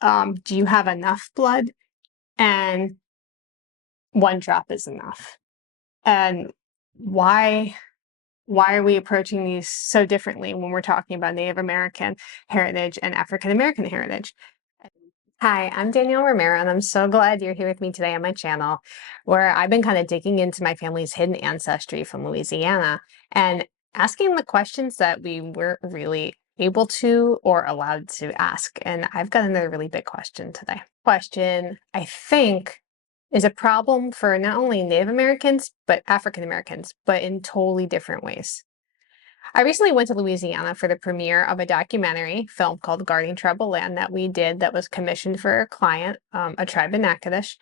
do you have enough blood? And one drop is enough. And why are we approaching these so differently when we're talking about Native American heritage and African American heritage? Hi, I'm Danielle Romero, and I'm so glad you're here with me today on my channel, where I've been kind of digging into my family's hidden ancestry from Louisiana and asking the questions that we weren't really able to or allowed to ask. And I've got another really big question today. Question, I think, is a problem for not only Native Americans, but African Americans, but in totally different ways. I recently went to Louisiana for the premiere of a documentary film called Guarding Tribal Land that we did that was commissioned for a client, a tribe in Natchitoches.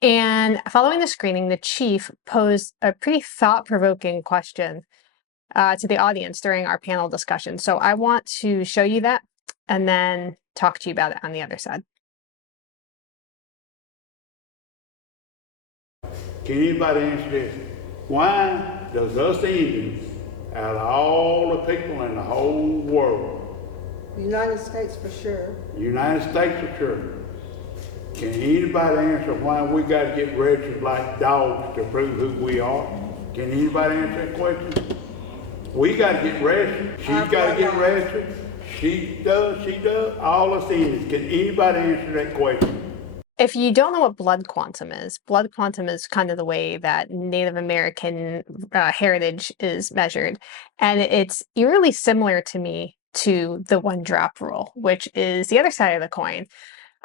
And following the screening, the chief posed a pretty thought-provoking question to the audience during our panel discussion. So I want to show you that and then talk to you about it on the other side. Can anybody answer this? Why does us Indians, out of all the people in the whole world, United States for sure. United States for sure, can anybody answer why we got to get registered like dogs to prove who we are? Can anybody answer that question? We got to get registered. She's got to get registered. She does. All us Indians. Can anybody answer that question? If you don't know what blood quantum is kind of the way that Native American heritage is measured. And it's eerily similar to me to the one drop rule, which is the other side of the coin.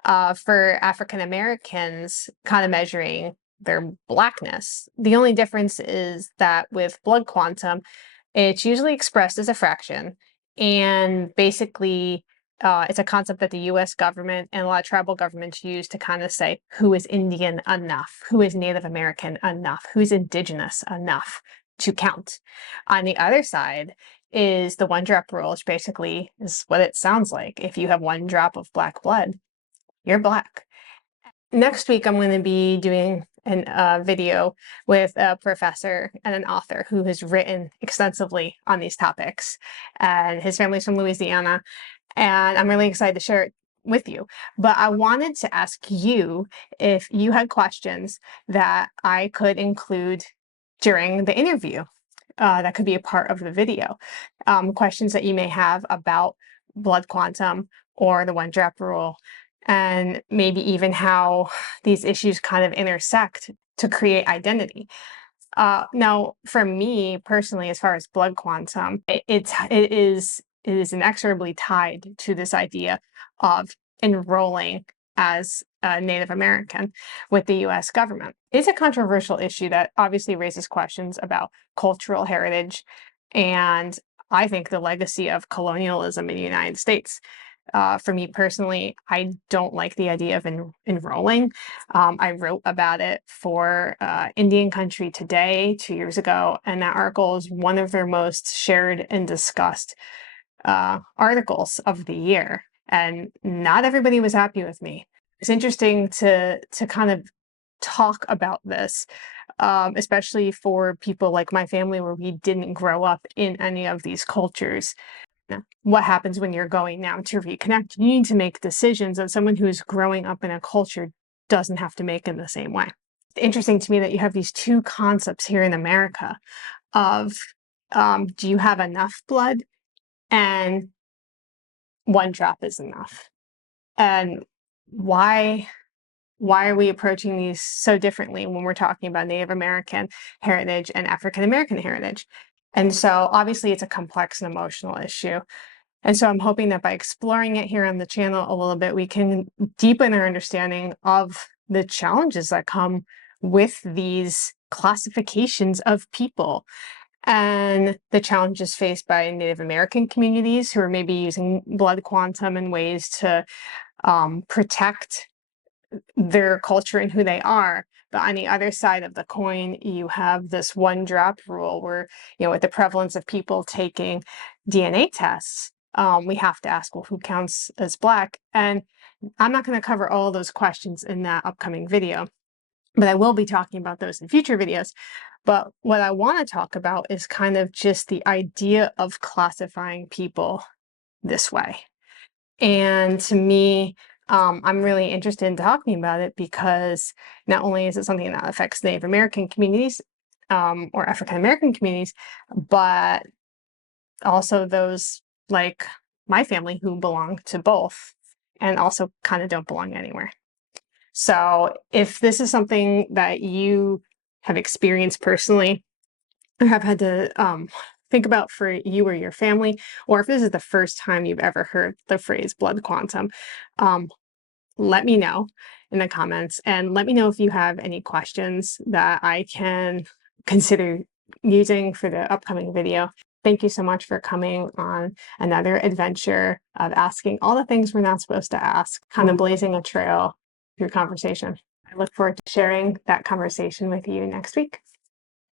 For African Americans, kind of measuring their blackness. The only difference is that with blood quantum, it's usually expressed as a fraction. And basically, it's a concept that the US government and a lot of tribal governments use to kind of say who is Indian enough, who is Native American enough, who's indigenous enough to count. On the other side is the one drop rule, which basically is what it sounds like. If you have one drop of black blood, you're black. Next week, I'm going to be doing a video with a professor and an author who has written extensively on these topics. And his family's from Louisiana. And I'm really excited to share it with you. But I wanted to ask you if you had questions that I could include during the interview. That could be a part of the video. Questions that you may have about blood quantum or the one drop rule, and maybe even how these issues kind of intersect to create identity. Now, for me personally, as far as blood quantum, it is inexorably tied to this idea of enrolling as a Native American with the US government. It's a controversial issue that obviously raises questions about cultural heritage and I think the legacy of colonialism in the United States. For me personally, I don't like the idea of enrolling. I wrote about it for Indian Country Today 2 years ago, and that article is one of their most shared and discussed articles of the year. And not everybody was happy with me. It's interesting to kind of talk about this, especially for people like my family where we didn't grow up in any of these cultures. What happens when you're going now to reconnect? You need to make decisions that someone who is growing up in a culture doesn't have to make in the same way. It's interesting to me that you have these two concepts here in America of do you have enough blood? And one drop is enough. And why are we approaching these so differently when we're talking about Native American heritage and African American heritage? And so obviously it's a complex and emotional issue. And so I'm hoping that by exploring it here on the channel a little bit, we can deepen our understanding of the challenges that come with these classifications of people and the challenges faced by Native American communities who are maybe using blood quantum in ways to protect their culture and who they are. But on the other side of the coin, you have this one drop rule where, with the prevalence of people taking DNA tests, we have to ask, well, who counts as Black? And I'm not going to cover all those questions in that upcoming video, but I will be talking about those in future videos. But what I want to talk about is kind of just the idea of classifying people this way. And to me, I'm really interested in talking about it because not only is it something that affects Native American communities, or African American communities, but also those like my family who belong to both and also kind of don't belong anywhere. So if this is something that you have experienced personally or have had to think about for you or your family, or if this is the first time you've ever heard the phrase blood quantum, um, let me know in the comments, and let me know if you have any questions that I can consider using for the upcoming video. Thank you so much for coming on another adventure of asking all the things we're not supposed to ask, kind of blazing a trail through conversation. I look forward to sharing that conversation with you next week.